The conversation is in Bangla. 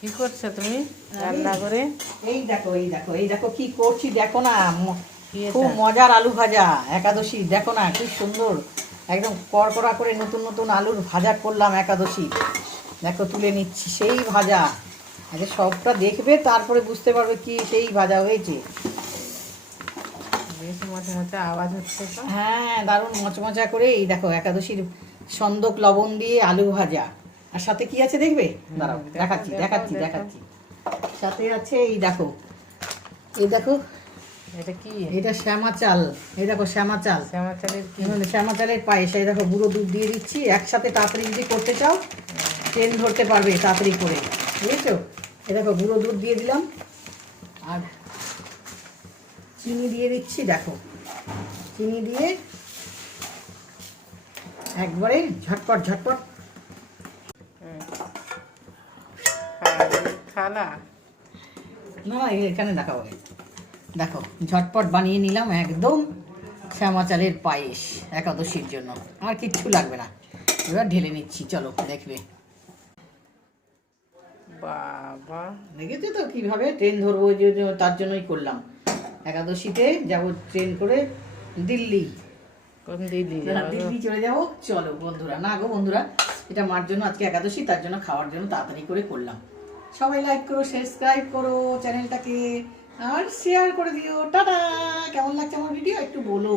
কি করছো তুমি রান্না করে? এই দেখো কি করছি দেখো না। কি খুব এটা? মজার আলু ভাজা একাদশী, দেখো না কি সুন্দর একদম কড়কড়া করে নতুন নতুন আলুর ভাজা করলাম একাদশী। দেখো তুলে নিচ্ছি, সেই ভাজা। আগে সবটা দেখবে তারপরে বুঝতে পারবে কি সেই ভাজা হয়েছে। বেশ মজা মজা আওয়াজ হচ্ছে তো। হ্যাঁ, দারুণ মচমচা করে এই দেখো একাদশীর সন্দক লবণ দিয়ে আলু ভাজা। আর সাথে কি আছে দেখবে? দাঁড়াও, দেখো, দেখাচ্ছি দেখো, দেখাচ্ছি দেখো। দেখাচ্ছি সাথে আছে এই দেখো, এই দেখো, এটা কি? এটা শ্যামা চাল। এই দেখো শ্যামা চাল, শ্যামা চালের কি? শ্যামা চালের পায়েস। এই দেখো গুঁড়ো দুধ দিয়ে দিচ্ছি একসাথে, তাড়াতাড়ি যদি করতে চাও ট্রেন ধরতে পারবে তাড়াতাড়ি করে, বুঝেছো? এই দেখো গুঁড়ো দুধ দিয়ে দিলাম আর চিনি দিয়ে দিচ্ছি। দেখো চিনি দিয়ে একবারে ঝটপট ঝটপট। খালা না এখানে দেখাবো, দেখো ঝটপট বানিয়ে নিলাম একদম শ্যামা চালের পায়েস একাদশীর জন্য। আর কিচ্ছু লাগবে না, এবার ঢেলে নিচ্ছি, চলো দেখবে। বাবা, দেখেছো তো কীভাবে ট্রেন ধরবো, ওই যে তার জন্যই করলাম। একাদশীতে যাব ট্রেন করে দিল্লি। কোন দিদি দিল্লি চলে যাবো, চলো বন্ধুরা। না গো বন্ধুরা, এটা মার জন্য আজকে একাদশী, তার জন্য খাওয়ার জন্য তাড়াতাড়ি করে করলাম। সবাই লাইক করো, সাবস্ক্রাইব করো চ্যানেলটাকে, আর শেয়ার করে দিও। টাটা। কেমন লাগছে আমার ভিডিও একটু বলো।